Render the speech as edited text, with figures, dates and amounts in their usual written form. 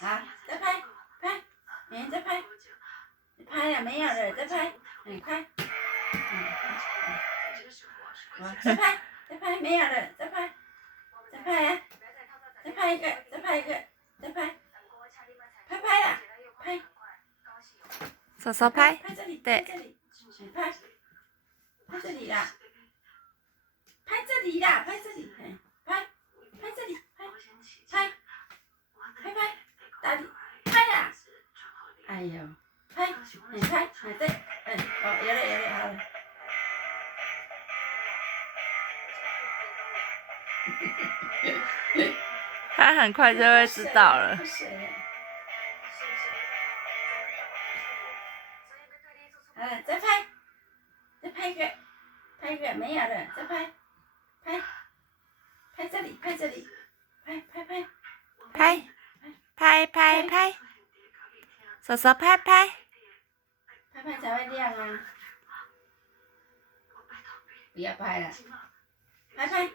好，再拍，拍，再拍，拍了没有了，再拍，快，再拍，再拍没有了，再拍，再拍呀，再拍一个，再拍一个，再拍，拍了，拍，手手拍，拍这里，对，拍这里，拍这里啦，拍这里啦，拍这里，拍这里，拍，大力，拍呀，哎呦，拍，拍，对，有了，好了。他很快就会知道了。再拍一个，没有了，再拍这里，拍，手手拍，拍才会亮啊！不要拍了，拍。